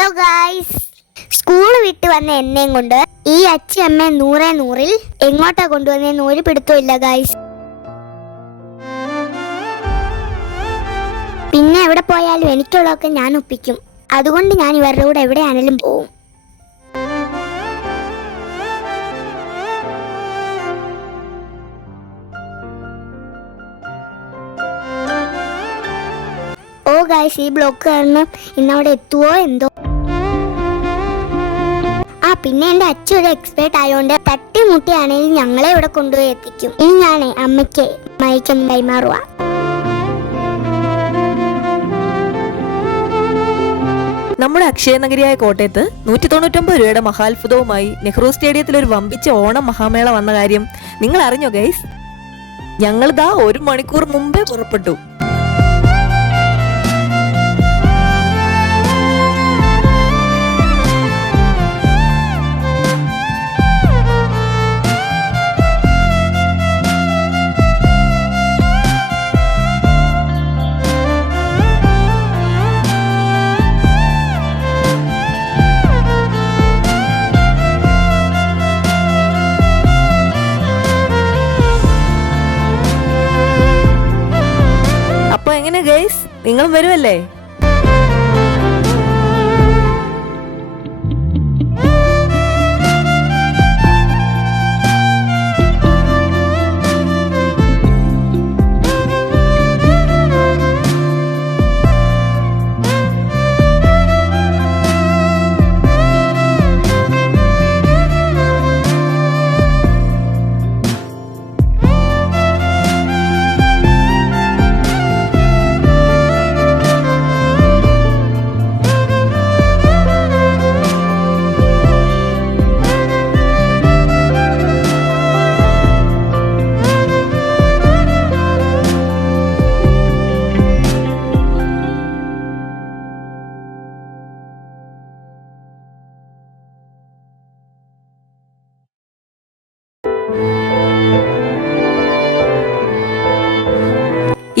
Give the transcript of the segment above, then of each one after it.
Hello guys, school വിട്ട് വന്ന എന്നെയും കൊണ്ട് ഈ അച്ഛമ്മ 100-100-ൽ എങ്ങോട്ടാ കൊണ്ടുവന്നതെന്ന് ഒരു പിടുത്തമില്ല ഗായ്സ്. പിന്നെ എവിടെ പോയാലും എനിക്കുള്ളതൊക്കെ ഞാൻ ഒപ്പിക്കും. അതുകൊണ്ട് ഞാൻ ഇവരുടെ കൂടെ എവിടെയാണെങ്കിലും പോവും. ഓ ഗായ്സ്, ഈ ബ്ലോക്ക് കാരണം ഇന്നവിടെ എത്തുവോ എന്തോ. പിന്നെ എൻ്റെ അച്ഛൻ ഒരു എക്സ്പേർട്ട് ആയതുകൊണ്ട് തട്ടിമുട്ടിയാണെങ്കിൽ ഞങ്ങളെ ഇവിടെ കൊണ്ടുപോയി എത്തിക്കും. ഇനി ഞാൻ അമ്മയ്ക്ക് മൈക്കൊന്ന് കൈമാറുക. നമ്മുടെ അക്ഷയനഗരിയായ കോട്ടയത്ത് 199 രൂപയുടെ മഹാത്ഭുതവുമായി നെഹ്റു സ്റ്റേഡിയത്തിൽ ഒരു വമ്പിച്ച ഓണം മഹാമേള വന്ന കാര്യം നിങ്ങൾ അറിഞ്ഞോ ഗൈസ്? ഞങ്ങളിതാ 1 മണിക്കൂർ മുമ്പേ പുറപ്പെട്ടു. എങ്ങനെ ഗൈസ്, നിങ്ങളും വരുമല്ലേ?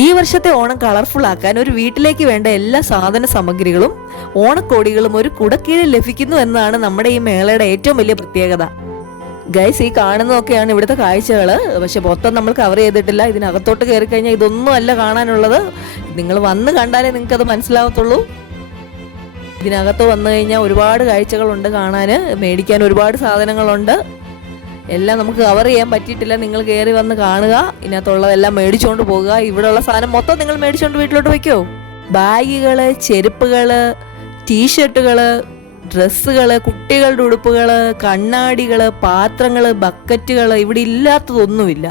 ഈ വർഷത്തെ ഓണം കളർഫുൾ ആക്കാൻ ഒരു വീട്ടിലേക്ക് വേണ്ട എല്ലാ സാധന സാമഗ്രികളും ഓണക്കോടികളും ഒരു കുടക്കീഴിൽ ലഭിക്കുന്നു എന്നതാണ് നമ്മുടെ ഈ മേളയുടെ ഏറ്റവും വലിയ പ്രത്യേകത. ഗൈസ്, ഈ കാണുന്നതൊക്കെയാണ് ഇവിടുത്തെ കാഴ്ചകള്. പക്ഷെ മൊത്തം നമ്മൾ കവർ ചെയ്തിട്ടില്ല. ഇതിനകത്തോട്ട് കയറി കഴിഞ്ഞാൽ ഇതൊന്നും അല്ല കാണാനുള്ളത്. നിങ്ങൾ വന്ന് കണ്ടാലേ നിങ്ങൾക്ക് അത് മനസ്സിലാവത്തുള്ളൂ. ഇതിനകത്ത് വന്നു കഴിഞ്ഞാൽ ഒരുപാട് കാഴ്ചകളുണ്ട് കാണാൻ, മേടിക്കാൻ ഒരുപാട് സാധനങ്ങളുണ്ട്. എല്ലാം നമുക്ക് കവർ ചെയ്യാൻ പറ്റിയിട്ടില്ല. നിങ്ങൾ കയറി വന്ന് കാണുക, ഇതിനകത്തുള്ളതെല്ലാം മേടിച്ചുകൊണ്ട് പോകുക. ഇവിടെയുള്ള സാധനം മൊത്തം നിങ്ങൾ മേടിച്ചുകൊണ്ട് വീട്ടിലോട്ട് വയ്ക്കോ. ബാഗുകള്, ചെരുപ്പുകള്, ടീഷർട്ടുകള്, ഡ്രസ്സുകള്, കുട്ടികളുടെ ഉടുപ്പുകള്, കണ്ണാടികള്, പാത്രങ്ങള്, ബക്കറ്റുകള്, ഇവിടെ ഇല്ലാത്തതൊന്നുമില്ല.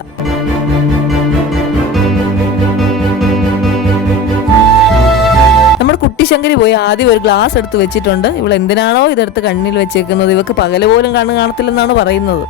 നമ്മുടെ കുട്ടിശങ്കരി പോയി ആദ്യം ഒരു ഗ്ലാസ് എടുത്ത് വെച്ചിട്ടുണ്ട്. ഇവൾ എന്തിനാണോ ഇതെടുത്ത് കണ്ണിൽ വെച്ചേക്കുന്നത്? ഇവക്ക് പകല് പോലും കണ്ണ് കാണത്തില്ലെന്നാണ് പറയുന്നത്.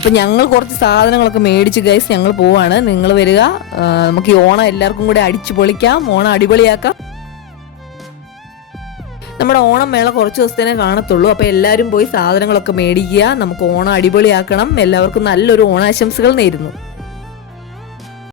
അപ്പം ഞങ്ങൾ കുറച്ച് സാധനങ്ങളൊക്കെ മേടിച്ച് ഗൈസ് ഞങ്ങൾ പോവാണ്. നിങ്ങൾ വരിക, നമുക്ക് ഈ ഓണം എല്ലാവർക്കും കൂടെ അടിച്ചു പൊളിക്കാം, ഓണം അടിപൊളിയാക്കാം. നമ്മുടെ ഓണം മേള കുറച്ച് ദിവസത്തേനെ കാണത്തുള്ളൂ. അപ്പോൾ എല്ലാവരും പോയി സാധനങ്ങളൊക്കെ മേടിക്കുക. നമുക്ക് ഓണം അടിപൊളിയാക്കണം. എല്ലാവർക്കും നല്ലൊരു ഓണാശംസകൾ നേരുന്നു.